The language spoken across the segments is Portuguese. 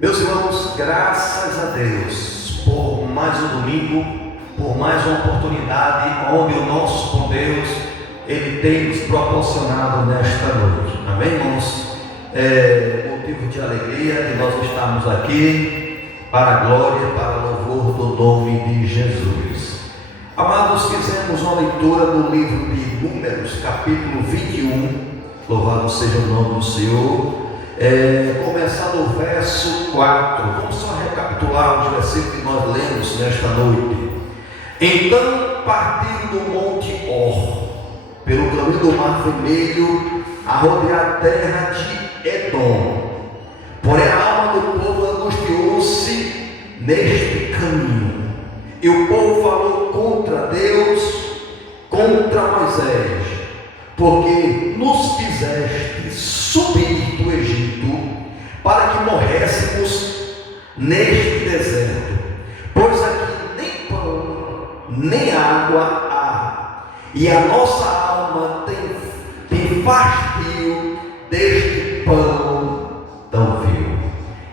Meus irmãos, graças a Deus por mais um domingo, por mais uma oportunidade onde o nosso bom Deus, Ele tem nos proporcionado nesta noite. Amém, irmãos? É motivo de alegria de nós estarmos aqui para a glória, para o louvor do nome de Jesus. Amados, fizemos uma leitura do livro de Números, capítulo 21, louvado seja o nome do Senhor. Começando o verso 4, vamos só recapitular os versículos que nós lemos nesta noite. Então partiram do monte Or, pelo caminho do mar vermelho, a rodear a terra de Edom. Porém a alma do povo angustiou-se neste caminho, e o povo falou contra Deus, contra Moisés: porque nos fizeste subir do Egito para que morréssemos neste deserto, pois aqui nem pão nem água há, e a nossa alma tem fastio deste pão tão vil.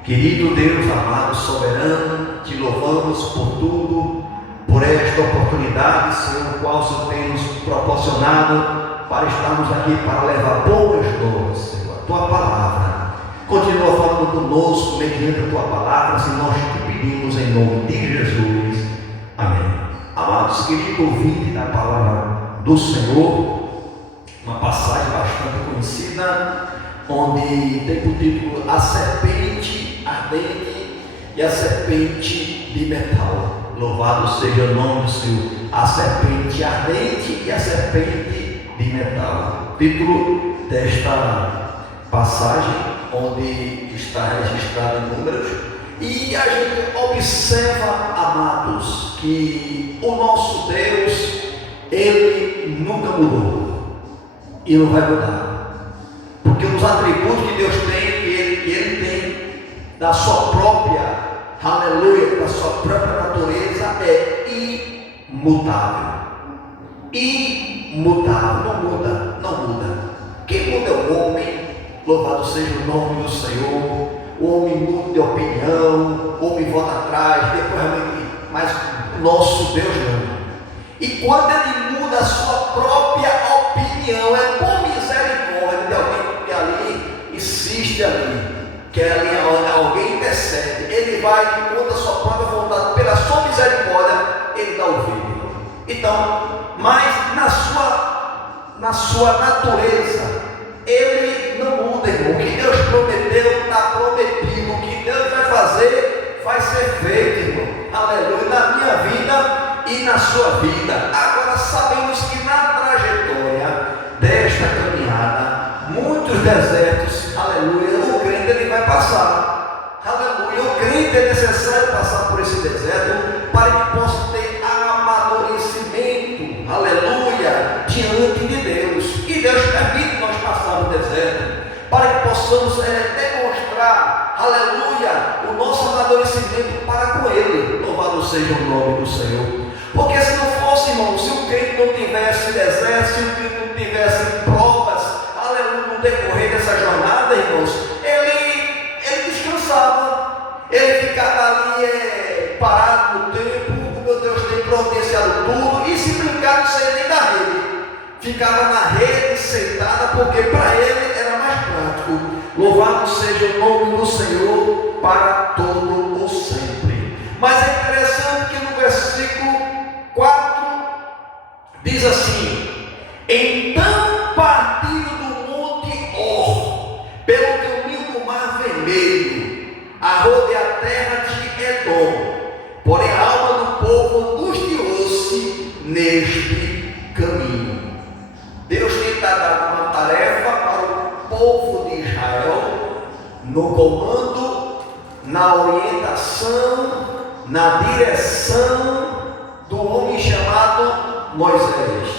Querido Deus amado, soberano, te louvamos por tudo, por esta oportunidade, Senhor, o qual o Senhor tem nos proporcionado para estarmos aqui para levar boas novas, Senhor, a Tua palavra. Continua falando conosco mediante a Tua palavra, se nós te pedimos em nome de Jesus. Amém. Amados, querido ouvinte da palavra do Senhor, uma passagem bastante conhecida, onde tem por título a serpente ardente e a serpente de metal. Louvado seja o nome do Senhor. A serpente ardente e a serpente de metal. Título desta passagem, onde está registrado em Números. E a gente observa, amados, que o nosso Deus, Ele nunca mudou e não vai mudar, porque os atributos que Deus tem, que Ele tem da sua própria, aleluia, da sua própria natureza, é imutável. Imutável, não muda. Quem muda é o homem. Louvado seja o nome do Senhor. O homem muda de opinião, o homem volta atrás, depois realmente, mas o nosso Deus não. E quando Ele muda a sua própria opinião, é por misericórdia de alguém que ali insiste ali, que ali alguém intercede, Ele vai e contra a sua própria vontade, pela sua misericórdia, Ele dá o ouvido. Então, mas na sua natureza, Ele não muda, irmão. O que Deus prometeu, está prometido. O que Deus vai fazer, vai ser feito, irmão. Aleluia, na minha vida e na sua vida. Agora sabemos que na trajetória desta caminhada, muitos desertos, aleluia, o crente ele vai passar. Aleluia, o crente é necessário passar por esse deserto para que possa ter amadurecimento, aleluia, diante de Deus. E Deus permite nós passar no deserto para que possamos demonstrar, aleluia, o nosso amadurecimento para com Ele. Louvado seja o nome do Senhor. Porque se não fosse, irmão, se o crente não tivesse deserto, se o crente não tivesse provas, aleluia, no decorrer dessa jornada, irmãos, ele descansava, ele ficava ali parado no tempo. O meu Deus tem providenciado tudo, e se brincar não sei nem da rede, ficava na rede sentada, porque para ele era mais prático. Louvado seja o nome do Senhor para todo o sempre. Mas é interessante que no versículo 4 diz assim: então partiram do monte Or, pelo caminho do mar vermelho, a rodear a terra de Edom. Porém a alma do povo angustiou-se neste caminho. Deus tem dado uma tarefa para o povo de Israel, no comando, na orientação, na direção do homem chamado Moisés.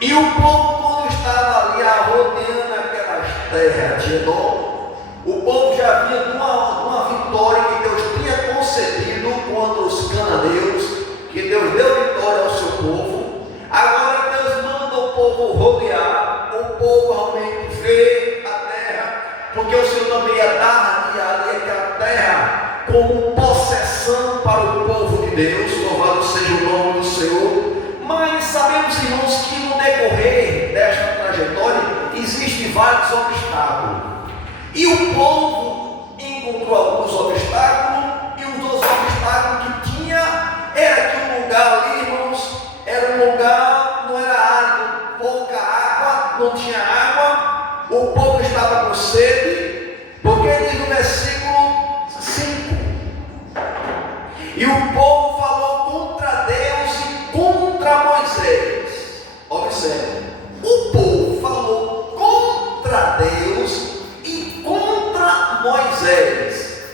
E o povo, quando estava ali rodeando aquelas terras de Edom, o povo já vinha de uma vitória que Deus tinha concedido contra os cananeus, que Deus deu vitória ao seu povo. Agora Deus manda o povo rodear, o povo realmente vê a terra, porque o Senhor também ia dar ali aquela terra como possessão para o povo de Deus, louvado seja o nome do Senhor. Mas sabemos, irmãos, que no decorrer desta trajetória existem vários obstáculos, e o povo encontrou alguns obstáculos, e um dos obstáculos que tinha era que o lugar ali, irmãos, era um lugar, não era árido, pouca água, não tinha água, o povo estava com sede, porque diz no versículo 5, e o povo falou contra Deus e contra Moisés. Observe, o povo falou contra Deus e contra Moisés.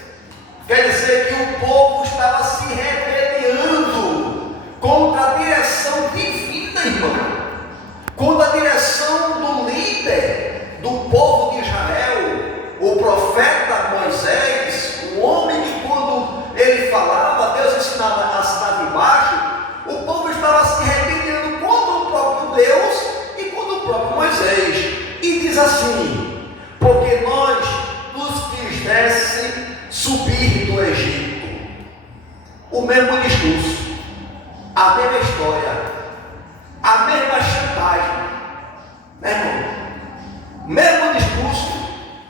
Quer dizer que o povo estava se rebelando contra a direção divina, irmão, contra a direção do líder do povo de Israel, o profeta Moisés, o homem que quando ele falava, Deus ensinava a cidade de baixo. O povo estava se rebelando contra o próprio Deus e contra o próprio Moisés. E diz assim: porque nós nos fizesse subir do Egito. O mesmo discurso, a mesma história, a mesma chantagem, né, irmão? Mesmo discurso,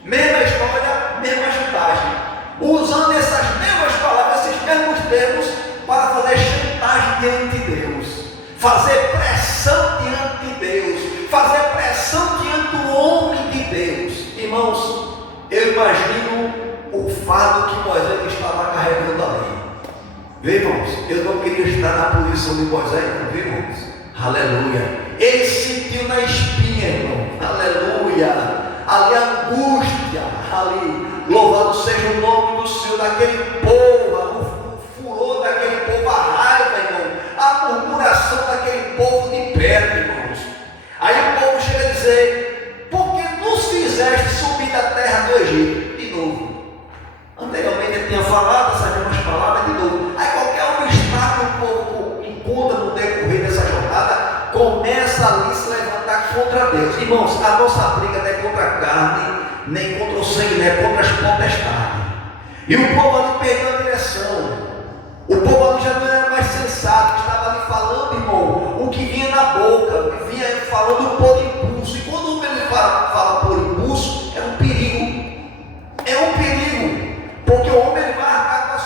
mesma história, mesma chantagem, usando essas mesmas palavras, esses mesmos termos, para fazer chantagem diante de Deus, fazer pressão diante de Deus, fazer pressão diante do homem de Deus. Irmãos, eu imagino o fardo que Moisés estava carregando ali. Viu, irmãos? Eu não queria estar na posição de Moisés, não, viu, irmãos? Aleluia. Ele sentiu na espinha, irmão. Aleluia. Ali a angústia, ali, louvado seja o nome do Senhor, daquele povo, o furor daquele povo, a raiva, irmão, a murmuração daquele povo de perto, irmãos. Aí o povo chega a dizer: por que nos fizeste subir da terra do Egito? De novo. Anteriormente ele tinha falado essas mesmas palavras de novo. Aí qualquer obstáculo que o povo encontra no decorrer dessa jornada, começa ali a se levantar contra Deus. Irmãos, a nossa briga não é contra a carne, nem contra o sangue, não é contra as potestades. E o povo ali perdeu a direção. O povo ali já não era mais sensato, estava ali falando, irmão, o que vinha na boca, vinha falando por impulso. E quando ele fala por impulso, é um perigo. É um perigo, porque o homem ele vai arcar com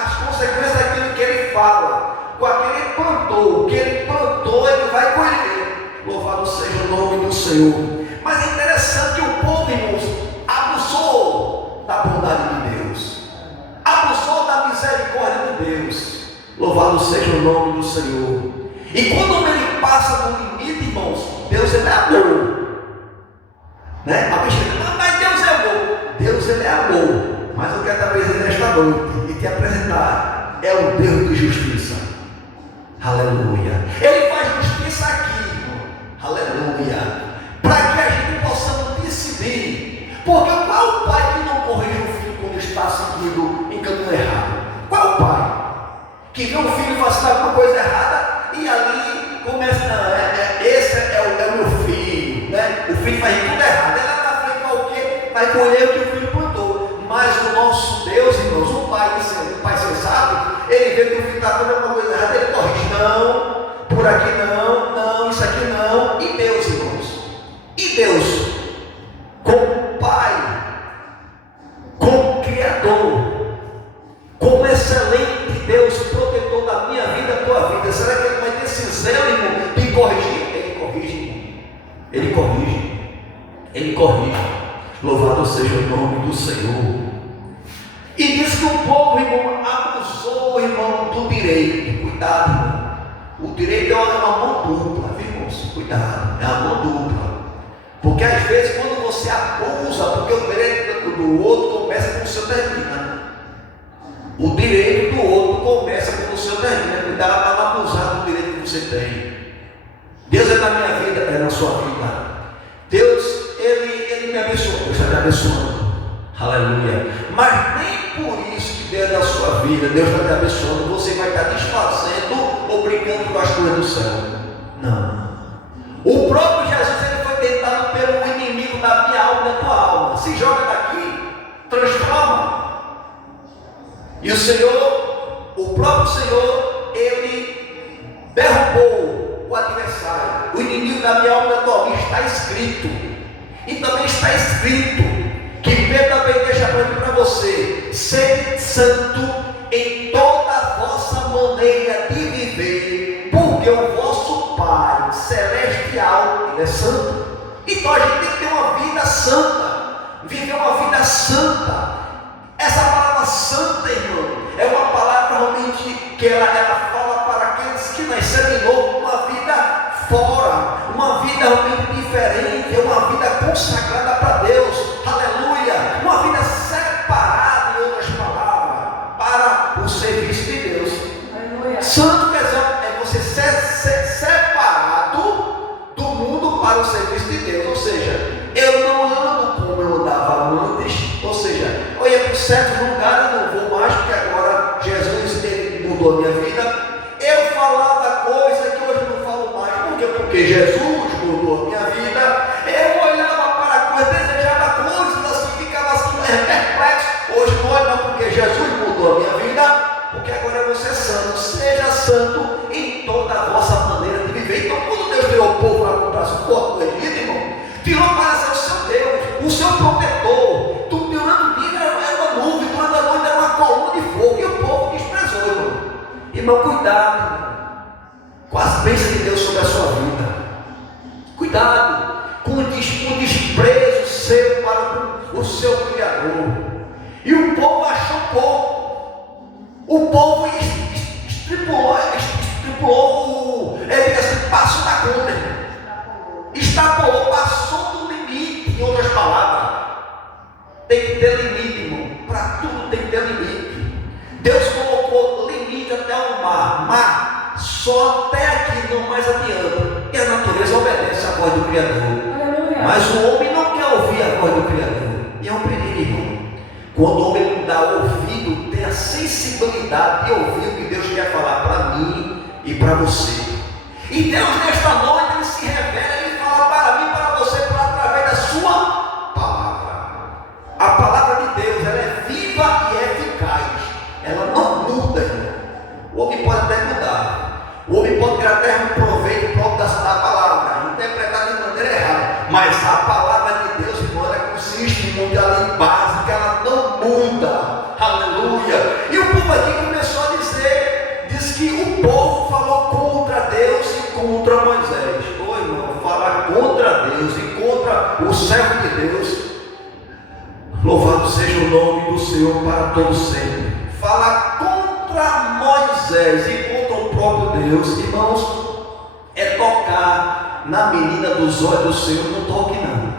as consequências daquilo que ele fala, com aquilo que ele plantou. O que ele plantou, ele vai colher. Louvado seja o nome do Senhor. Mas é interessante que o povo, irmãos, abusou da bondade de Deus, abusou da misericórdia de Deus. Louvado seja o nome do Senhor. E quando o homem ele passa do limite, irmãos, Deus ele é amor, né? A bicha, mas Deus é amor. Deus ele é amor. Mas eu quero talvez nesta noite e te apresentar: é o Deus de justiça. Aleluia. Ele faz justiça aqui, irmão. Aleluia. Para que a gente possa decidir. Porque qual é o pai que não corrige o filho quando está seguindo em caminho errado? Qual é o pai que vê o filho fazendo alguma coisa errada e ali começa: não, esse é o meu filho, né? O filho faz tudo errado. Ele lá na frente vai o quê? Vai colher o que o filho plantou. Mas o nosso Deus, irmãos, o pai sensato, ele vê que o filho está fazendo alguma coisa errada, ele corrige: não, por aqui não, isso aqui não. E Deus, irmãos, e Deus, como Pai, como Criador, como excelente Deus, protetor da minha vida, da tua vida, será que ele vai ter esse zelo, irmão, de corrigir? Ele corrige, irmão. Ele corrige, ele corrige. Louvado seja o nome do Senhor. E diz que o povo, irmão, abusou, irmão, do direito. Cuidado, irmão. O direito é uma mão dupla, viu, irmãos? Cuidado, é uma mão dupla. Porque às vezes quando você abusa, porque o direito do outro começa quando o seu termina. O direito do outro começa quando o seu termina. Cuidado para não abusar do direito que você tem. Deus é na minha vida, é na sua vida. Deus, Ele me abençoou, Deus está me abençoando. Aleluia. Mas nem por isso que Deus é na sua vida, Deus está te abençoando, você vai estar desfazendo ou brincando com as coisas do céu. Não. O próprio Jesus, ele foi tentado pelo inimigo da minha alma e da tua alma. Se joga daqui, transforma. E o Senhor, o próprio Senhor, ele derrubou o adversário. O inimigo da minha alma, da tua vida, está escrito. E também está escrito que Pedro também deixa para você: sede santo em toda a vossa maneira de viver, porque o vosso Pai celestial, ele é santo. Então a gente tem que ter uma vida santa, viver uma vida santa. Essa palavra santa, irmão, é uma palavra realmente que ela fala para aqueles que nasceram de novo, uma vida fora, uma vida realmente diferente, é uma vida consagrada para Deus, aleluia, uma vida separada, em outras palavras, para o serviço de Deus. Aleluia. Santo quer dizer, é você ser separado do mundo para o serviço de Deus, ou seja, eu não ando como eu andava antes, ou seja, eu ia para certos lugares, não vou mais, porque agora Jesus ele mudou a minha vida. Eu falava coisa que hoje não falo mais, por quê? Porque Jesus mudou a minha vida. Eu olhava para coisas, desejava coisas assim, ficava assim perplexo. Hoje não olho não, porque Jesus mudou a minha vida, porque agora eu vou ser santo. Seja santo em toda a vossa maneira de viver. Então, quando Deus tirou o povo para comprar suporte do Egito, irmão, tirou para ser o seu Deus, o seu protetor. Durante o dia era uma nuvem, durante a noite era uma coluna de fogo, e o povo desprezou, irmão. Irmão, cuidado com as bênçãos de Deus sobre a sua vida. Cuidado com o desprezo seu para o seu Criador. E o povo achou pouco. O povo estipulou, passou da conta, extrapolou, passou do limite. Em outras palavras, tem que ter limite, irmão. Para tudo tem que ter limite. Deus colocou limite até o mar só até aqui, não mais adianta. E a natureza obedece à voz do Criador. Aleluia. Mas o homem não quer ouvir a voz do Criador. E é um perigo, irmão. Quando o homem não dá ouvido, tem a sensibilidade de ouvir o que Deus quer falar para mim e para você. E Deus nesta noite ele se revela, ele fala para mim, para você, através da sua palavra. A palavra de Deus, ela é viva e eficaz. Ela não muda, irmão. O homem pode até mudar. O homem pode ter até um proveito próprio da palavra, interpretar de maneira errada. Mas a palavra de Deus, irmão, ela consiste em modalidade básica, ela não muda. Aleluia. E o povo aqui começou a diz que o povo falou contra Deus e contra Moisés. Ô irmão, falar contra Deus e contra o servo de Deus, louvado seja o nome do Senhor para todo sempre. Falar contra Moisés e contra o próprio Deus, irmãos, é tocar na menina dos olhos do Senhor. Não toque não,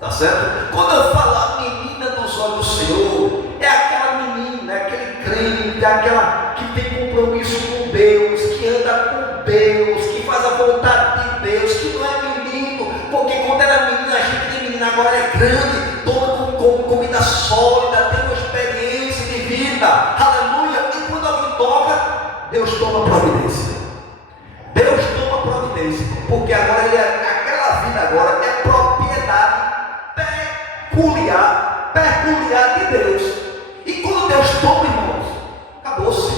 tá certo? Quando eu falar menina dos olhos do Senhor, é aquela menina, é aquele crente, é aquela que tem compromisso com Deus, que anda com Deus, que faz a vontade de Deus, que não é menino, porque quando era menina, a gente tem menina, agora é grande, toma como comida sólida, tem uma experiência de vida, aleluia. E quando alguém toca, Deus toma providência. Deus toma providência, porque agora aquela vida agora é propriedade peculiar de Deus. E quando Deus toma, irmãos, acabou-se.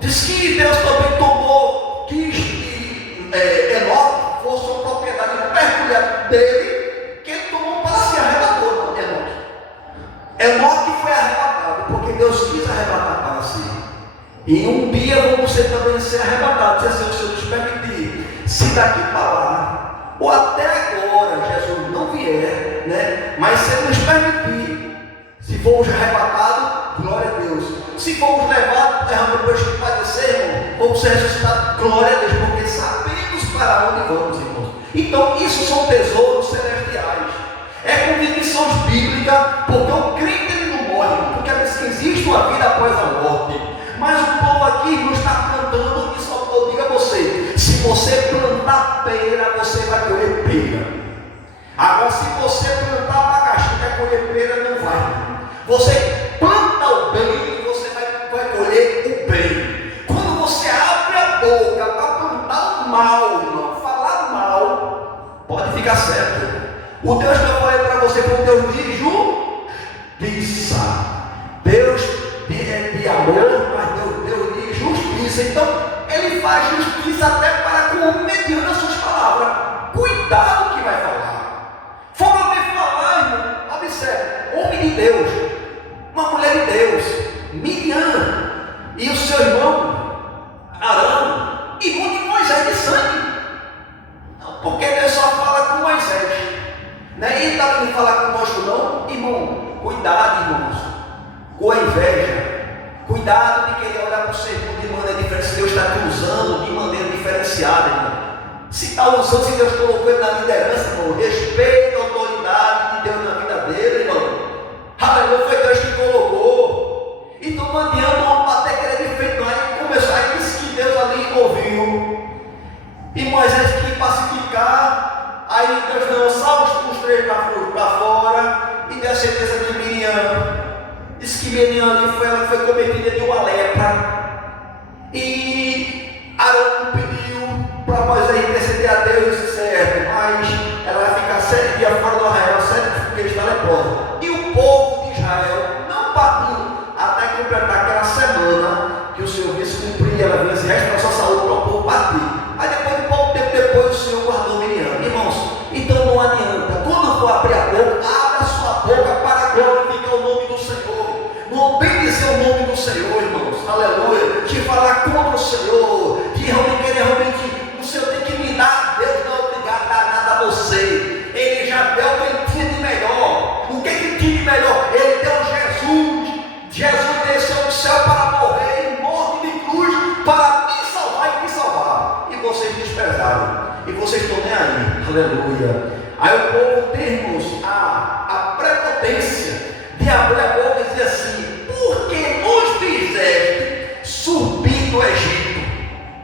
Diz que Deus também tomou, que Enoque fosse uma propriedade peculiar dele, que ele tomou para se arrebatou, Enoque. Enoque foi arrebatado, porque Deus quis arrebatar para si. E um dia vamos também ser arrebatados, se assim o Senhor nos permitir. Se daqui para lá, ou até agora, Jesus não vier, né? Mas se Ele nos permitir, se formos arrebatados, glória a Deus. Se formos levados, depois que padecer, irmão, vamos ser ressuscitados, glória a Deus, porque sabemos para onde vamos, irmãos. Então, isso são tesouros celestiais. É convicções bíblicas, porque o crente ele não morre, porque diz que existe uma vida após a morte. Mas o povo aqui não está plantando, e só eu digo a você: se você plantar pera, você vai colher pera. Agora, se você plantar abacaxi, vai colher pera, não vai. Você planta o bem, você vai colher o bem. Quando você abre a boca para plantar o mal, irmão, falar mal, pode ficar certo. O Deus que eu falei para você foi um Deus de justiça. Deus de amor, mas Deus de justiça. Então, ele faz justiça até para com o homem mediante as suas palavras. Cuidado o que vai falar. Forma de falar, irmão. Observe, homem de Deus, uma mulher de Deus, Miriam e o seu irmão Arão, irmão de Moisés de sangue. Porque Deus só fala com Moisés, né? Ele está vindo falar conosco não, irmão. Cuidado, irmãos, com a inveja. Cuidado de querer olhar para o seu irmão de maneira diferente. Se Deus está te usando de maneira diferenciada, irmão. Se está usando, se Deus colocou ele na liderança, irmão, respeita a autoridade de Deus na vida dele, irmão. Aleluia, foi Deus que colocou. Então não adianta não bater querer defeito, não. Aí começou, aí disse que Deus ali ouviu. E Moisés quis pacificar. Aí Deus não salva os três para fora. E deu a certeza que Miriam. Diz que Miriam ali foi cometida de uma lepra. E Arão pediu para Moisés interceder a Deus, disse certo, mas ela vai ficar 7 dias fora do arraial, 7 dias porque está leprosa. E o povo de Israel não partiu até completar aquela semana que o Senhor disse cumprir, ela vinha se restaurar sua saúde para o povo partir. Aí depois de pouco tempo depois o Senhor guardou Miriam. Irmãos, então não adianta, quando for abrir a boca, abra a sua boca para glorificar o nome do Senhor. Não bendizer o nome do Senhor, irmãos, aleluia, de falar contra o Senhor, de realmente, o Senhor tem que me dar, Deus não é obrigado a dar nada a você, Ele já deu o que Ele tinha de melhor. O que Ele tinha de melhor? Ele deu Jesus desceu do céu para morrer, em morte de cruz, para me salvar e me salvar, e vocês desprezaram, e vocês estão nem aí, aleluia. Aí o povo tem, irmãos, a prepotência de abrir a boca e dizer assim: porque nos fizeste subir do Egito,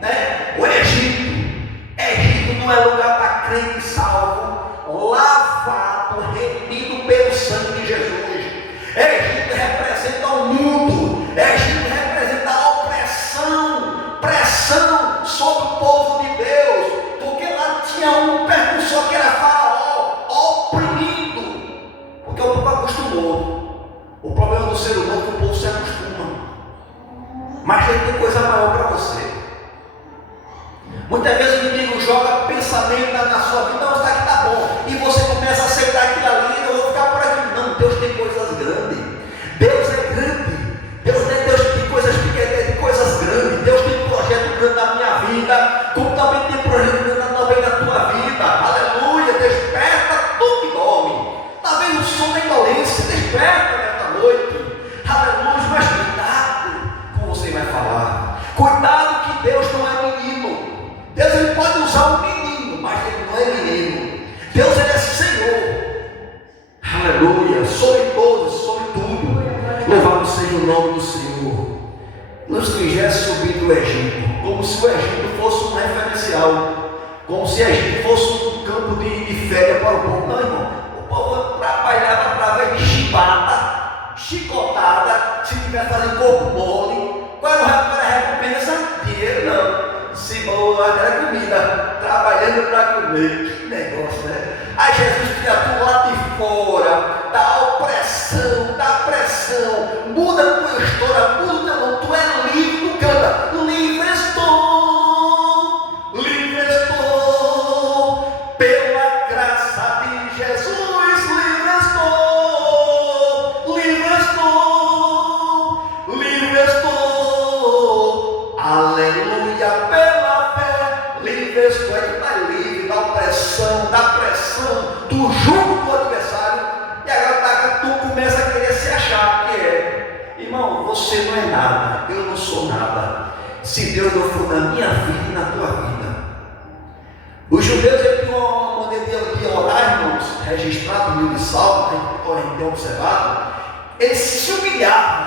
né? O Egito não é lugar para crente salvo, lavado, remido pelo sangue de Jesus. Egito representa o mundo, Egito representa a opressão, pressão sobre o povo de Deus, porque lá tinha um percussor que era Faraó, oprimindo, porque o povo acostumou. O problema do ser humano é que o povo se acostuma, mas tem coisa maior para você. Muitas vezes o inimigo joga pensamento na sua vida, não, isso aqui está bom, e você começa a aceitar aquilo ali, eu vou ficar por aqui. Não, Deus tem coisas grandes, Deus é grande, Deus não é Deus que tem coisas pequenas, tem coisas grandes. Deus tem um projeto grande na minha vida, como também tem projeto grande também na tua vida, aleluia. Desperta tu que dorme, talvez o sono da indolência, desperta nesta noite, aleluia. Mas cuidado como você vai falar, cuidado que Deus não é menino. Deus ele pode usar um menino, mas ele não é menino. Deus ele é Senhor, aleluia, sobre todos, sobre tudo. Louvado seja o nome do Senhor. Nos fizesse subir do Egito, como se o Egito fosse um referencial, como se o Egito fosse um campo de férias para o povo. Não, irmão, o povo trabalhava através de chibata, chicotada, se estiver fazendo corpo mole. Qual era a recompensa? Dinheiro não. Se boa, era comida, trabalhando para comer. Que negócio, né? Aí Jesus tira tu lá de fora, da opressão, da pressão, muda a tua história, muda o teu nome, tu é livre, tu canta, livre estou, pela graça de Jesus, livre estou, aleluia, pela fé, livre estou. É que está livre da opressão, da pressão, do jugo do adversário. E agora tu começa a querer se achar que é. Irmão, você não é nada, eu não sou nada, se Deus não for na minha vida e na tua vida. Os judeus tinham uma maneira de orar, irmãos, registrado no livro de Salmo, a gente tem observado, eles se humilhavam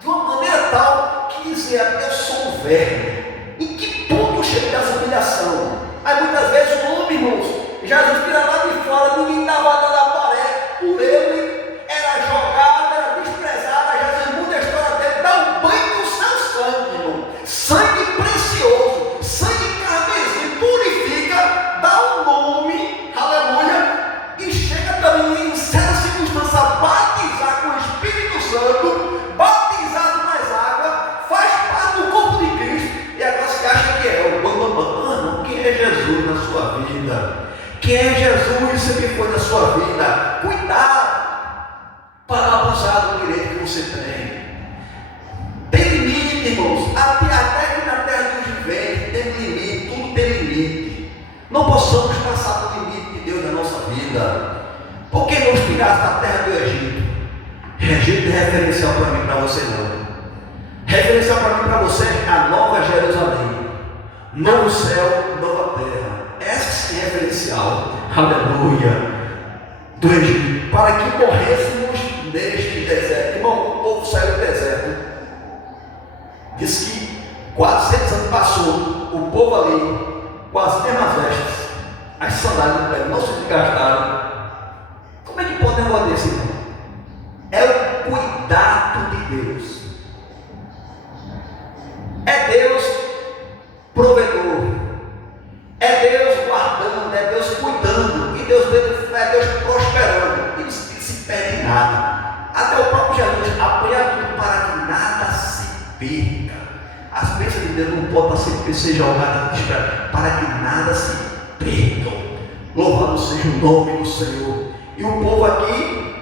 de uma maneira tal que dizia: eu sou um verme. Em que ponto chega dessa humilhação? Aí muitas vezes o homem, irmãos, Jesus tira lá de fora, ninguém dava nada na parede, por ele era jogado, era desprezado. Jesus muda a história dele, dá um banho no seu sangue, irmão, sangue precioso, sangue carmesim, purifica, dá um nome, aleluia, e chega também em certa circunstância batizar com o Espírito Santo, batizado nas águas, quem é Jesus sempre foi na sua vida. Cuidado para não abusar do direito que você tem. Tem limite, irmãos. Até que na terra dos viventes tem limite, tudo tem limite. Não possamos passar do limite de Deus na nossa vida. Por que nos tirasse da terra do Egito? Egito é referencial para mim, para você não. Referencial para mim, para você é a nova Jerusalém. Novo céu, nova terra. Essa sim é referencial. Aleluia. Do Egito. Para que morrêssemos neste deserto. Irmão, o povo saiu do deserto. Diz que 400 anos passou, o povo ali, com as mesmas vestes, as sandálias do pé, não se desgastaram. Como é que pode acontecer, irmão? É o cuidado de Deus. É Deus provedor. É Deus guardando, é Deus cuidando. E é Deus prosperando. E não se perde nada. Até o próprio Jesus apoia tudo para que nada se perca. As bênçãos de Deus não podem sempre ser jogadas para que nada se perca. Louvado seja o nome do Senhor. E o povo aqui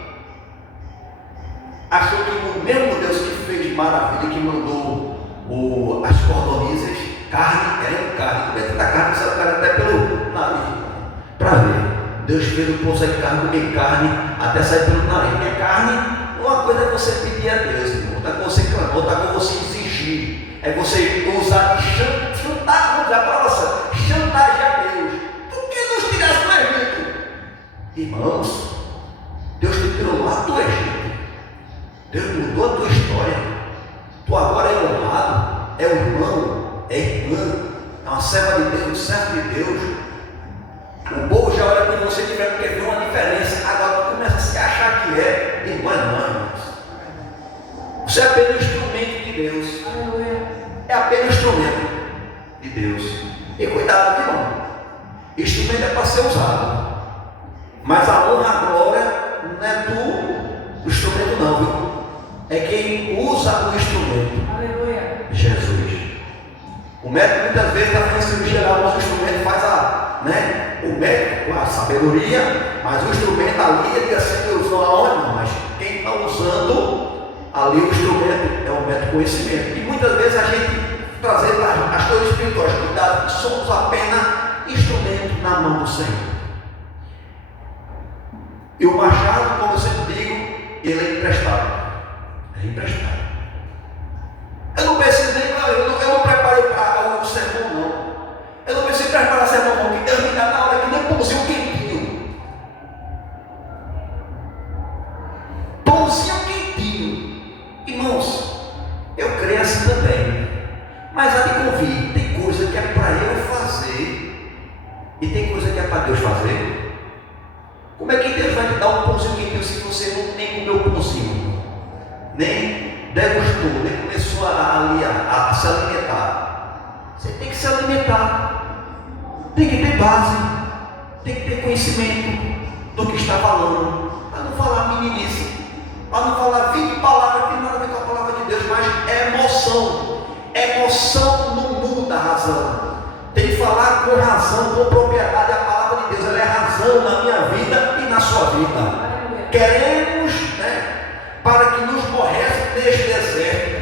achou que o mesmo Deus que fez maravilha, que mandou as cordonizas, carne, querendo carne, dentro da carne, saiu carne até pelo nariz, para ver. Deus fez o povo sair de carne, comer carne, até sair pelo nariz. Porque carne, uma coisa é você pedir a Deus, irmão, outra coisa é você clamar, outra coisa é você exigir, é você usar e chantagear a Deus. Por que nos tirasse do Egito? Irmãos, Deus te tirou lá do Egito. Deus mudou a tua história. Tu agora é honrado, é o irmão, é irmã, é uma serva de Deus, um servo de Deus. O povo já olha para você e quer ver uma diferença. Agora tu começa a se achar que é irmã, não, irmãos. Você é apenas um instrumento de Deus. É apenas um instrumento de Deus. E cuidado, irmão. Instrumento é para ser usado. Mas a honra, a glória, não é do instrumento, não, viu? É quem usa o instrumento. Aleluia. Jesus. O médico muitas vezes está fazendo cirurgia lá, o instrumento faz o médico com a sabedoria, mas o instrumento ali, ele assim, usou aonde? Não, mas quem está usando ali o instrumento é o médico conhecimento. E muitas vezes a gente trazer as coisas espirituais, cuidado, somos apenas instrumento na mão do Senhor. E o machado, como eu sempre digo, ele é emprestado. É emprestado. Eu não precisei, eu não preparei o sermão, não. Eu não precisei preparar o sermão, não, que Deus me dá na hora que nem pãozinho quentinho. Pãozinho quentinho. Irmãos, eu creio assim também. Mas há de convir, tem coisa que é para eu fazer e tem coisa que é para Deus fazer. Como é que Deus vai te dar um pãozinho quentinho se você não nem comeu o pãozinho? Nem degustou, nem começou a se alimentar. Você tem que se alimentar. Tem que ter base. Tem que ter conhecimento do que está falando. Para não falar meninice. Para não falar 20 palavras que não tem nada a ver com a palavra de Deus, mas é emoção. Emoção não muda a razão. Tem que falar com razão, com propriedade. A palavra de Deus, ela é razão na minha vida e na sua vida. Queremos, para que nos morresse neste deserto.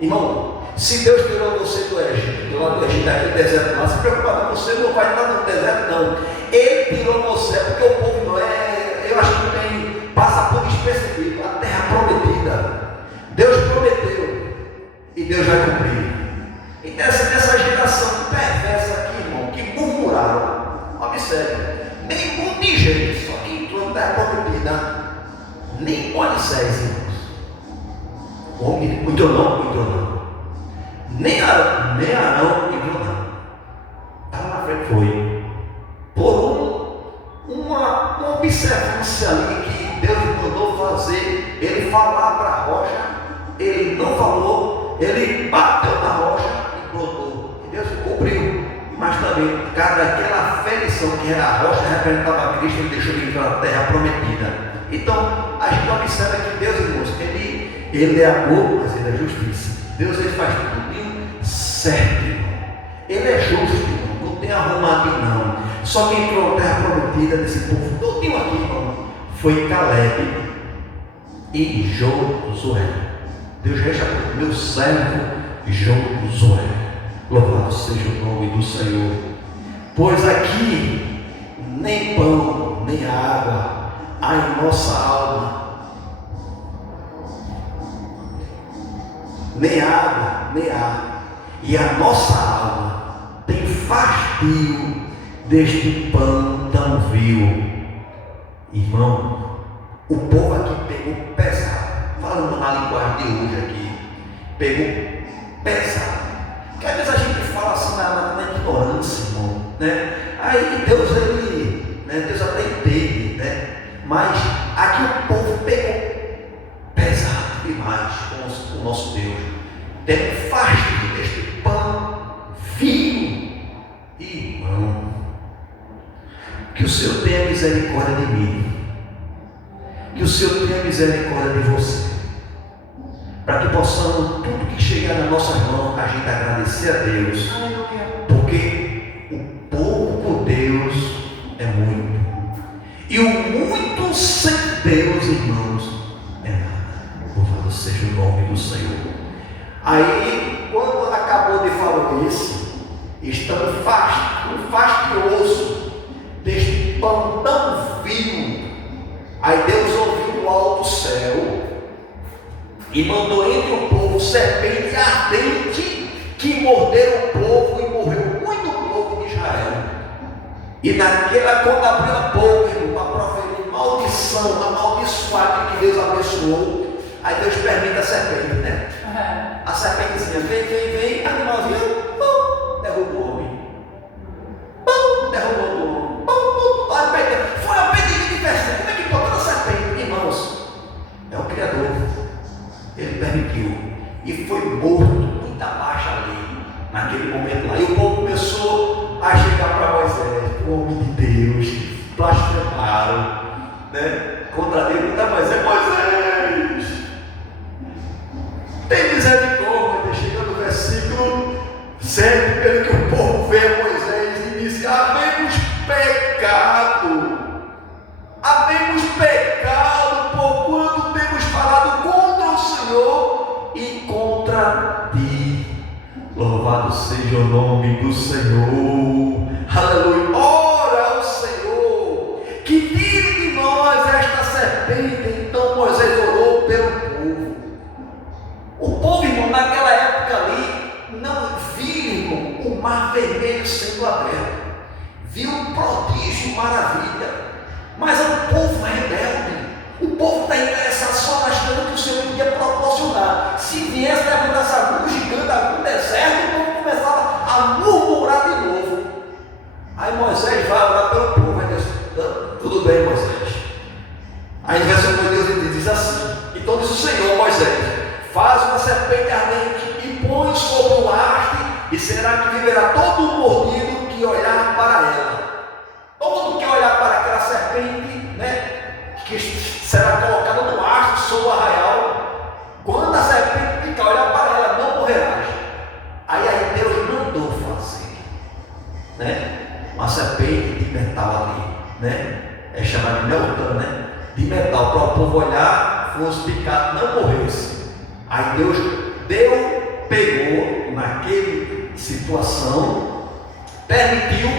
Irmão, se Deus tirou você do Egito, lá do Egito, daquele deserto lá, se preocupa, você não vai estar no deserto, não. Ele tirou você, porque o povo não é, eu acho que tem, passa por despercebido, a terra prometida. Deus prometeu e Deus vai cumprir. E nessa geração perversa aqui, irmão, que murmuraram, observe, nem um de gente, só que entrou na terra prometida, nem Moisés, irmãos. Homem, entrou não. Nem Arão entrou não. Estava na frente, foi. Por uma observância ali que Deus mandou fazer, ele falar para a rocha, ele não falou, ele bateu na rocha e brotou. E Deus cumpriu. Mas também, aquela aferição que era a rocha representava a Cristo, ele deixou de entrar na terra prometida. Então, a gente observa que Deus, irmãos, ele é amor, mas ele é justiça. Deus, ele faz tudo certo, irmão. Ele é justo, irmão. Não tem arrumadinho, não. Só quem entrou na terra prometida desse povo todinho aqui, irmão, foi Caleb e Josué. Deus já chamou meu servo Josué. Louvado seja o nome do Senhor. Pois aqui nem pão, nem água há em nossa alma. Nem água, nem ar. E a nossa alma tem fastio deste pão tão vil. Irmão, o povo aqui pegou pesado. Falando na linguagem de hoje aqui, pegou pesado. Porque às vezes a gente fala assim na ignorância, irmão, né? Aí Deus, Deus até entende, né? Mas aqui o povo pegou pesado demais com o nosso Deus. Tem fastio deste pão vil. Irmão, que o Senhor tenha misericórdia de mim, que o Senhor tenha misericórdia de você, para que possamos, tudo que chegar na nossa mão, a gente agradecer a Deus. Aleluia. Porque o pouco com Deus é muito, e o muito sem Deus, irmãos, é nada. Louvado seja o nome do Senhor. Aí, quando acabou de falar isso, estamos fastioso deste pão tão vil. Aí Deus ouviu do alto céu e mandou entre o povo serpente ardente que morderam o povo, e morreu muito povo de Israel. E quando abriu a boca para proferir maldição, amaldiçoada que Deus abençoou, aí Deus permite a serpente, né? A serpentezinha vem, animalzinho, derrubou o homem. Derrubou o homem. Foi a pedida de festa. Como é que botou a serpente? Irmãos, é o Criador. Ele permitiu. E foi morto, muita baixa ali, naquele momento lá. E o povo começou a chegar para Moisés, o homem de Deus, blasfemaram, né? Contra Deus, muita Moisés, tem misericórdia. Chega no versículo 7, pelo que o povo vê Moisés e disse: havemos pecado, porquanto temos falado contra o Senhor e contra ti. Louvado seja o nome do Senhor. Aleluia. Ora ao Senhor que tire de nós esta serpente. Então Moisés orou pelo povo. O povo, irmão, naquela época ali, não viu, irmão, o mar vermelho sendo aberto. Viu um prodígio, maravilha. Mas é um povo rebelde. O povo está interessado só nas coisas que o Senhor podia proporcionar. Se viesse levantar essa lua gigante, algum deserto, o povo começava a murmurar de novo. Aí Moisés vai orar pelo povo. Aí Deus, tudo bem, Moisés. Aí o versículo de Deus ele diz assim: então diz o Senhor, Moisés, faz uma serpente ardente e põe sobre o haste, e será que viverá todo mordido que olhar para ela. Todo mundo que olhar para aquela serpente, né, que será colocada no haste sobre o arraial, quando a serpente ficar olhar para ela, não morrerá. Aí Deus mandou fazer, né, uma serpente de metal ali, né, é chamada de meltã, né, de metal, para o povo olhar, fosse picado, não morresse. Aí Deus pegou naquela situação, permitiu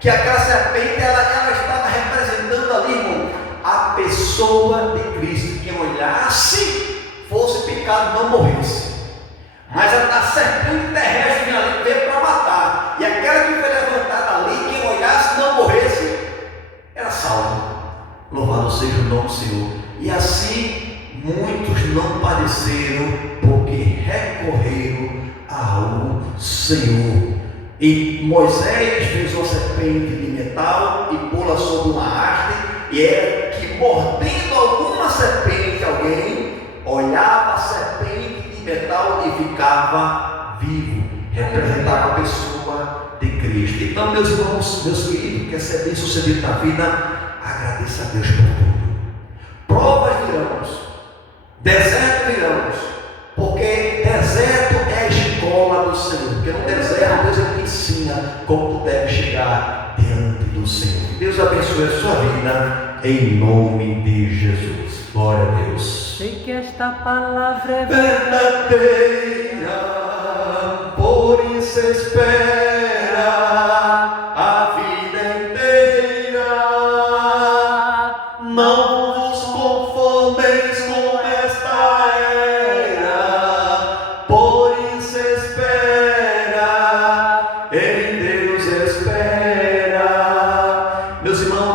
que aquela serpente, ela estava representando ali, irmão, a pessoa de Cristo. Quem olhasse, fosse picado, não morresse. Mas a serpente terrestre vinha ali, veio para matar. E aquela que foi levantada ali, quem olhasse, não morresse, era salvo. Louvado seja o nome do Senhor. E assim, muitos não padeceram, porque recorreram ao Senhor. E Moisés fez uma serpente de metal e pô-la sobre uma haste, e era que, mordendo alguma serpente, alguém olhava a serpente de metal e ficava vivo, representava a pessoa de Cristo. Então, meus irmãos, meus queridos, quer ser bem sucedido na vida, agradeça a Deus por tudo. Provas virão, deserto virão, porque deserto é a escola do Senhor. Porque no deserto Deus ele ensina como tu deve chegar diante do Senhor. Que Deus abençoe a sua vida, em nome de Jesus. Glória a Deus. Sei que esta palavra é Verdadeira, por isso espero.